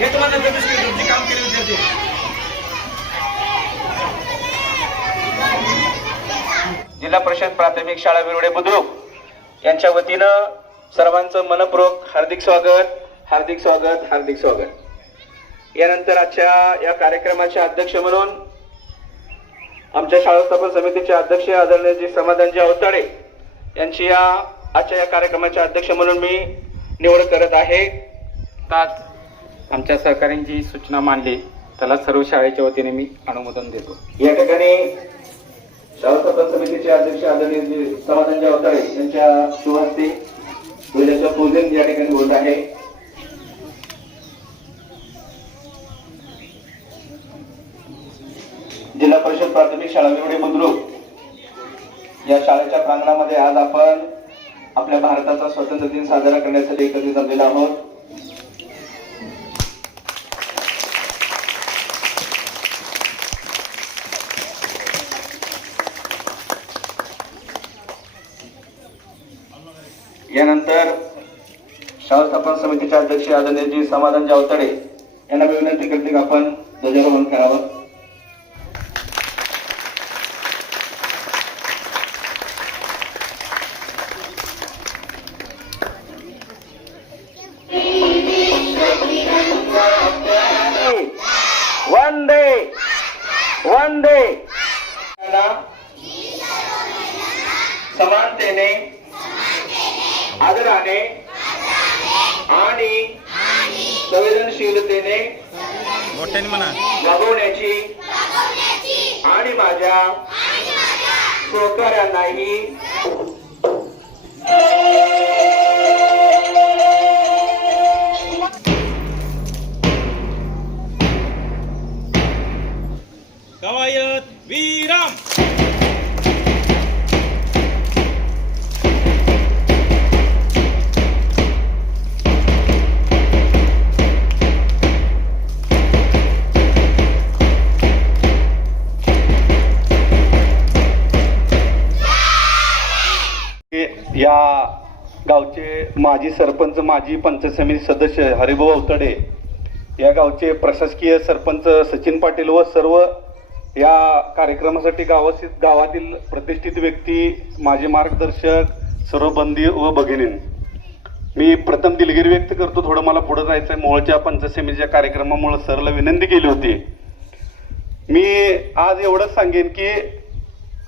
हे तुम्हाला तुमची काम केले विद्यार्थी जिल्हा परिषद प्राथमिक शाळा विरोडे बुद्रुक यांच्या वतीनं सर्वांचं मनपूर्वक हार्दिक स्वागत हार्दिक स्वागत हार्दिक स्वागत। यानंतर आजच्या या कार्यक्रमाचे अध्यक्ष म्हणून आमच्या शाळा स्थापन समितीचे अध्यक्ष आदरणीय जी समाधानजी अवताडे यांची आजच्या या कार्यक्रमाचे अध्यक्ष म्हणून मी निवड करत आहे। आमच्या सहकाऱ्यांची सूचना मांडली त्याला सर्व शाळेच्या वतीने मी अनुमोदन देतो। या ठिकाणी शाळा स्थापन समितीचे अध्यक्ष आदरणीय जी समाधानजी अवताडे यांच्या शुभ हस्ते ध्वजाचं पूजन या ठिकाणी होत आहे। जिल्हा परिषद प्राथमिक शाळा विरोडे बुद्रुक या शाळेच्या प्रांगणामध्ये आज आपण आपल्या भारताचा स्वातंत्र्य दिन साजरा करण्यासाठी एकत्रित जमलेलो आहोत। यानंतर शाळा स्थापन समितीचे अध्यक्ष आदरणीय जी समाधानजी अवताडे यांना मी विनंती करते की आपण ध्वजारोहण करावं। वंदे वंदे समानतेने आदराने आणि संवेदनशीलतेने वागवण्याची आणि माझ्या सहकाऱ्यांनाही कवायत विराम। या गावचे माजी सरपंच माजी पंचायत समिती सदस्य हरिभाऊ अवताडे, या गावचे प्रशासकीय सरपंच सचिन पाटील व सर्व या कार्यक्रमासाठी गावातील प्रतिष्ठित व्यक्ती, माझे मार्गदर्शक, सर्व बंदी व भगिनीं, मी प्रथम दिलगिरी व्यक्त करतो। थोडं मला पुढे जायचं आहे। मोळच्या पंचायत समितीच्या कार्यक्रमामुळे सरला विनंती केली होती। मी आज एवढंच सांगेन की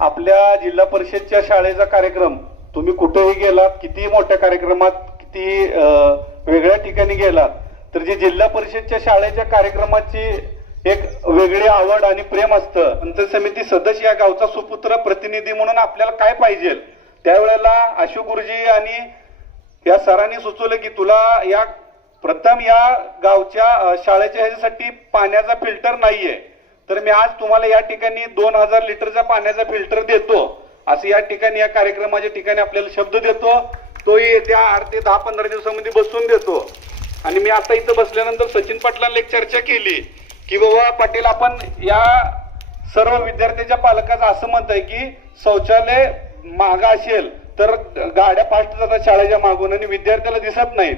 आपल्या जिल्हा परिषदच्या शाळेचा कार्यक्रम तुम्ही कुठेही गेलात, किती मोठ्या कार्यक्रमात, किती वेगळ्या ठिकाणी गेलात, तर जे जिल्हा परिषदच्या शाळेच्या कार्यक्रमाची एक वेगळी आवड आणि प्रेम असतं। पंचायत समिती सदस्य या गावचा सुपुत्र प्रतिनिधी म्हणून आपल्याला काय पाहिजे, त्यावेळेला अशोक गुरुजी आणि या सरांनी सुचवलं की तुला या प्रथम या गावच्या शाळेच्या ह्याच्यासाठी पाण्याचा फिल्टर नाहीये, तर मी आज तुम्हाला या ठिकाणी 2000 लिटरचा पाण्याचा फिल्टर देतो असं या ठिकाणी या कार्यक्रमाच्या ठिकाणी आपल्याला शब्द देतो। तो येत्या 8 ते 10-15 दिवसामध्ये बसून देतो। आणि मी आता इथं बसल्यानंतर सचिन पाटलांना एक चर्चा केली की बाबा पाटील, आपण या सर्व विद्यार्थ्यांच्या पालकाचं असं मत आहे की शौचालय मागं असेल तर गाड्या फास्ट जातात शाळेच्या मागून आणि विद्यार्थ्याला दिसत नाहीत,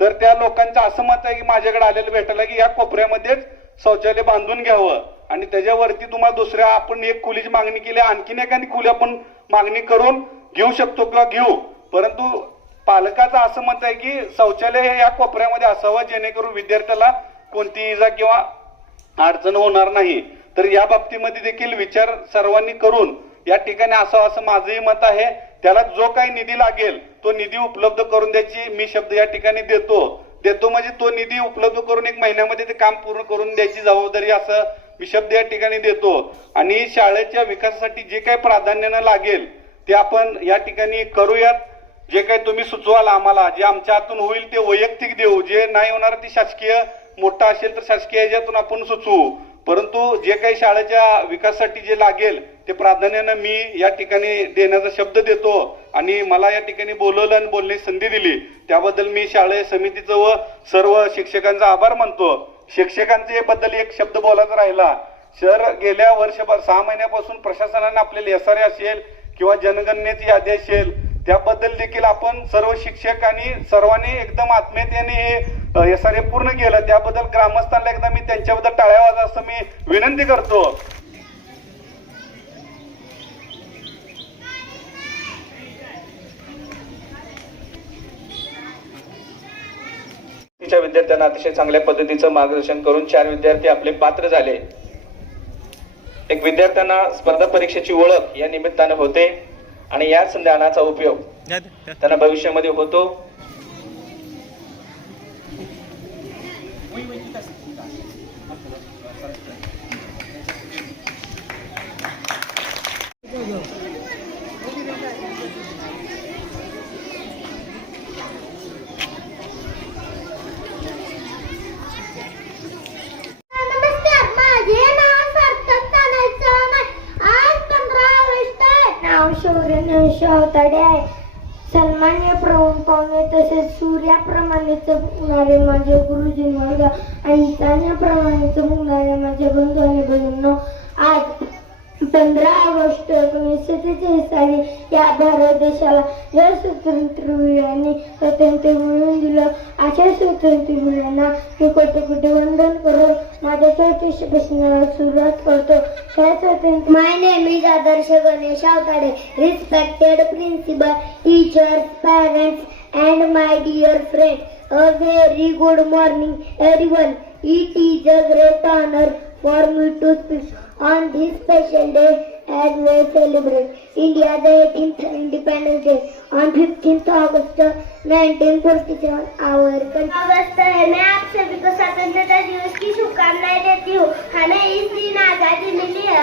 तर त्या लोकांचं असं मत आहे की माझ्याकडे आलेलं भेटायला की या कोपऱ्यामध्येच शौचालय बांधून घ्यावं आणि त्याच्यावरती तुम्हाला दुसऱ्या आपण एक खोलीची मागणी केली, आणखीन एखादी खोली आपण मागणी करून घेऊ शकतो किंवा घेऊ, परंतु पालकाचं असं मत आहे की शौचालय हे या कोपऱ्यामध्ये असावं जेणेकरून विद्यार्थ्याला कोणती इजा किंवा अडचण होणार नाही। तर या बाबतीमध्ये देखील विचार सर्वांनी करून या ठिकाणी असावं असं माझंही मत आहे। त्याला जो काही निधी लागेल तो निधी उपलब्ध करून द्यायची मी शब्द या ठिकाणी देतो म्हणजे तो निधी उपलब्ध करून 1 महिन्यामध्ये ते काम पूर्ण करून द्यायची जबाबदारी असं मी शब्द या ठिकाणी देतो। आणि शाळेच्या विकासासाठी जे काही प्राधान्यानं लागेल ते आपण या ठिकाणी करूयात। जे काही तुम्ही सुचवाल आम्हाला, जे आमच्या हातून होईल ते वैयक्तिक देऊ, जे नाही होणार ते शासकीय मोठा असेल तर शासकीय याच्यातून आपण सुचवू, परंतु जे काही शाळेच्या विकासासाठी जे लागेल ते प्राधान्यानं मी या ठिकाणी देण्याचा शब्द देतो। आणि मला या ठिकाणी बोलवलं आणि बोलण्याची संधी दिली त्याबद्दल मी शालेय समितीचं व सर्व शिक्षकांचा आभार मानतो। शिक्षकांचे बद्दल एक शब्द बोलायचा राहिला, सर गेल्या वर्षभर 6 महिन्यापासून प्रशासनाने आपल्याला SRA असेल किंवा जनगणनेची यादी असेल त्याबद्दल देखील आपण सर्व शिक्षक आणि सर्वांनी एकदम आत्मीयतेने हे SRA पूर्ण केलं. त्याबद्दल ग्रामस्थांना एकदा मी त्यांच्याबद्दल टाळ्या वाजवा असं मी विनंती करतो. विद्यार्थ्यांना अतिशय चांगल्या पद्धतीचं मार्गदर्शन करून 4 विद्यार्थी आपले पात्र झाले. एक विद्यार्थ्यांना स्पर्धा परीक्षेची ओळख या निमित्तानं होते आणि या ज्ञानाचा उपयोग त्यांना भविष्यामध्ये होतो. अवताडे आहे. सन्मान्य प्रवीण पाहुणे तसेच सूर्याप्रमाणे चमकणारे माझे गुरुजी वर्ग आणि चांदण्याप्रमाणे चमकणारे माझे बंधू आणि बहिणींनो, आज 15 ऑगस्ट 1947 साली या भारत देशाला या स्वातंत्र्यवीरांनी स्वातंत्र्य मिळवून दिलं. अशा स्वातंत्र्यवीरांना मी कोटी वंदन करून माझ्या छोट्याशा प्रश्नाला सुरुवात करतो. My name is Adarsh Ganesh Avtade. Respected principal, teachers, parents and my dear friend, a very good morning everyone. It is a great honour for me to speak on this special day as we celebrate India's 18th Independence Day on 15th August 1947. Our अगस्त है. मैं आप सभी को स्वतंत्रता दिवस की शुभकामनाएं देती हूँ. हमें इस दिन आजादी मिली है.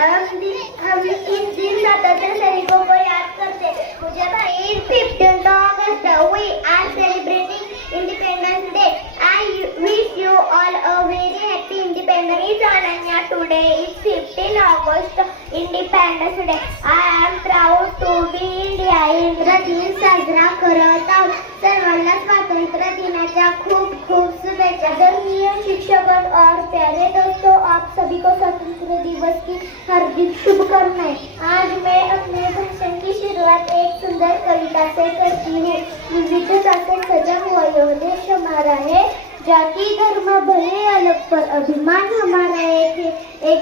हम इस दिन स्वतंत्र सैनिकों को याद करते. मुझे भाई 15th August we are celebrating Independence Day. I wish you all a very happy Independence Day. Ananya, today is 15 August Independence Day. I am proud to be India. Indra दिन साजरा करत आहोत. सर्वांना स्वातंत्र्य दिनाच्या खूप खूप शुभेच्छा. धर्मीय शिक्षकगण और प्यारे दोस्तों, आप सभी को स्वतंत्र दिवस की हार्दिक शुभकामनाएं. आज मैं अपने भाषण की शुरुआत एक सुंदर कविता से करती हूँ. विविधता से सजा हुआ यह देश हमारा है. जाति धर्म भले अलग पर अभिमान हमारा एक.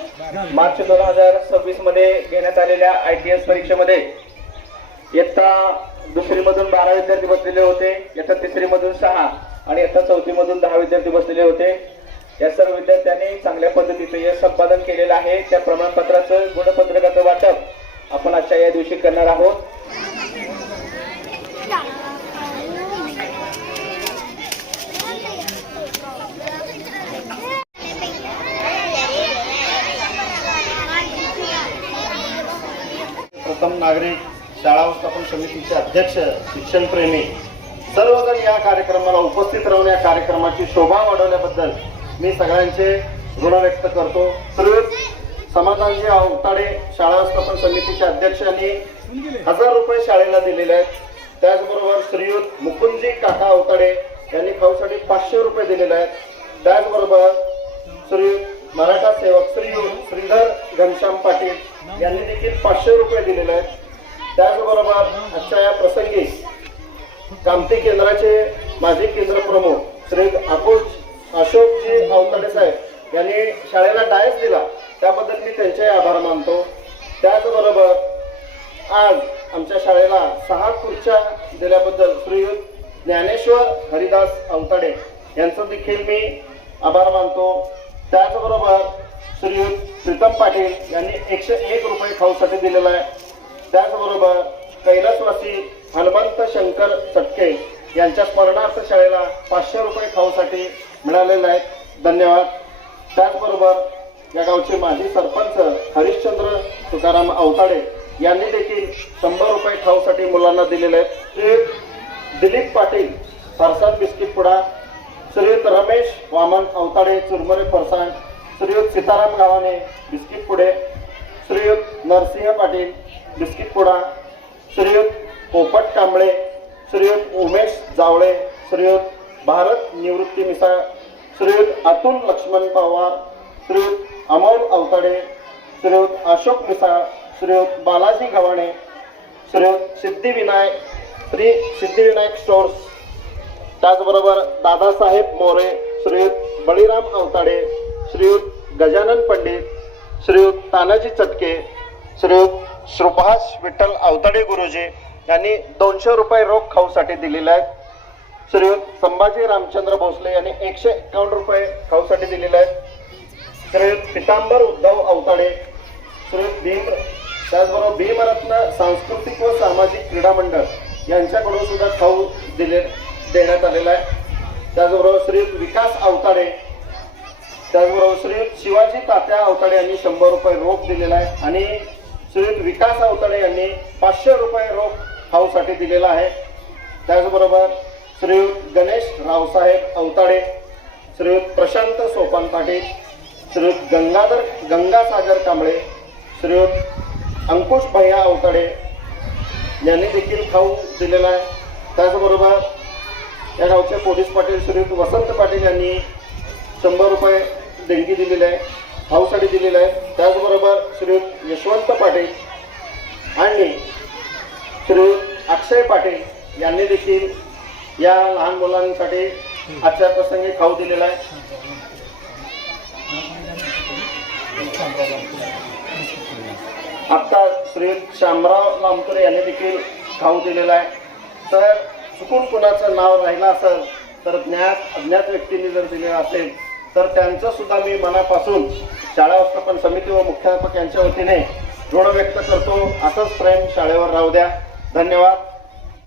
मार्च 2026 मध्ये घेण्यात आलेल्या ITS परीक्षेमध्ये इयत्ता 2री मधून 12 विद्यार्थी बसलेले होते. इयत्ता 3री मधून 6 आणि इयत्ता 4थी मधून 10 विद्यार्थी बसलेले होते. या सर्व विद्यार्थ्यांनी चांगल्या पद्धतीचं यश संपादन केलेलं आहे. त्या प्रमाणपत्राचं गुणपत्रकाचं वाटप आपण आजच्या या दिवशी करणार आहोत. प्रथम नागरिक, शाळा व्यवस्थापन समितीचे अध्यक्ष, शिक्षणप्रेमी सर्वजण या कार्यक्रमाला उपस्थित राहून या कार्यक्रमाची शोभा वाढवल्याबद्दल मी सगळ्यांचे ऋण व्यक्त करतो. श्रीयुत समाधानजी अवताडे शाळा व्यवस्थापन समितीचे अध्यक्ष यांनी 1000 रुपये शाळेला दिलेले आहेत. त्याचबरोबर श्रीयुत मुकुंदजी काका अवताडे यांनी खाऊसाठी 500 रुपये दिलेले आहेत. त्याचबरोबर श्रीयुत मराठा सेवक श्रीयुत श्रीधर घनश्याम पाटील यांनी देखील 500 रुपये दिलेले आहेत. त्याचबरोबर आजच्या या प्रसंगी कामती केंद्राचे माजी केंद्र प्रमुख श्री अशोकजी अवताडे साहेब यांनी शाळेला डायस दिला, त्याबद्दल मी त्यांचे आभार मानतो. त्याचबरोबर आज आमच्या शाळेला 6 खुर्च्या दिल्याबद्दल श्रीयुत ज्ञानेश्वर हरिदास अवताडे यांचं देखील मी आभार मानतो. त्याचबरोबर श्रीयुत प्रीतम पाटील यांनी 101 रुपये खाऊसाठी दिलेला आहे. त्याचबरोबर कैलासवासी हनुमंत शंकर चटके यांच्या स्मरणार्थ शाळेला 500 रुपये खाऊसाठी मिळालेले आहेत. धन्यवाद. त्याचबरोबर या गावचे माजी सरपंच हरिश्चंद्र तुकाराम अवताडे यांनी देखील 100 रुपये खाऊसाठी मुलांना दिलेले आहेत. श्रीयुत दिलीप पाटील फरसाण बिस्किट पुडा, श्रीयुत रमेश वामन अवताडे चुरमुरे फरसाण, श्रीयुत सीताराम गावाने बिस्किट पुडे, श्रीयुत नरसिंह पाटील बिस्किट पुडा, श्रीयुत पोपट कांबळे, श्रीयुत उमेश जावळे, श्रीयुत भारत निवृत्ती मिसाळ, श्रीयुत अतुल लक्ष्मण पवार, श्रीयुत अमोल अवताडे, श्रीयुत अशोक मिसाळ, श्रीयुत बालाजी गव्हाणे, श्रीयुत सिद्धिविनायक श्री सिद्धिविनायक स्टोर्स, त्याचबरोबर दादासाहेब मोरे, श्रीयुत बळीराम अवताडे, श्रीयुत गजानन पंडित, श्रीयुत तानाजी चटके, श्रीयुत सुभाष विठ्ठल अवताडे गुरुजी यांनी 200 रुपये रोख खाऊसाठी दिलेले आहेत. श्रीयुत संभाजी रामचंद्र भोसले यांनी 151 रुपये खाऊसाठी दिलेले आहेत. श्रीयुत पितांबर उद्धव अवताडे, श्रीयुत भीम, त्याचबरोबर भीमरत्न सांस्कृतिक व सामाजिक क्रीडा मंडळ यांच्याकडून सुद्धा खाऊ देण्यात आलेला आहे. त्याचबरोबर श्रीयुत विकास अवताडे, त्याचबरोबर श्रीयुत शिवाजी तात्या अवताडे यांनी 100 रुपये रोख दिलेला आहे आणि श्रीयुत विकास अवताडे यांनी 500 रुपये रोख खाऊसाठी दिलेला आहे. त्याचबरोबर श्रीयुत गणेश रावसाहेब अवताडे, श्रीयुत प्रशांत सोपान पाटील, श्रीयुत गंगासागर कांबळे, श्रीयुत अंकुश भैया अवताडे यांनी देखील खाऊ दिलेला आहे. त्याचबरोबर या गावचे पोलीस पाटील श्रीयुत वसंत पाटील यांनी 100 रुपये देणगी दिलेली आहे, खाऊसाठी दिलेले आहे. त्याचबरोबर श्रीयुत यशवंत पाटील आणि श्रीयुत अक्षय पाटील यांनी देखील या लहान मुलांसाठी आजच्या प्रसंगी खाऊ दिलेला आहे. आता श्रीयुत शामराव लामतुरे यांनी देखील खाऊ दिलेला आहे. तर चुकून कुणाचं नाव राहिलं असेल तर अज्ञात व्यक्तींनी जर दिलेलं असेल तर त्यांचं सुद्धा मी मनापासून शाळा व्यवस्थापन समिती व मुख्याध्यापक यांच्या वतीने ऋण व्यक्त करतो. असंच प्रेम शाळेवर राहू द्या. धन्यवाद.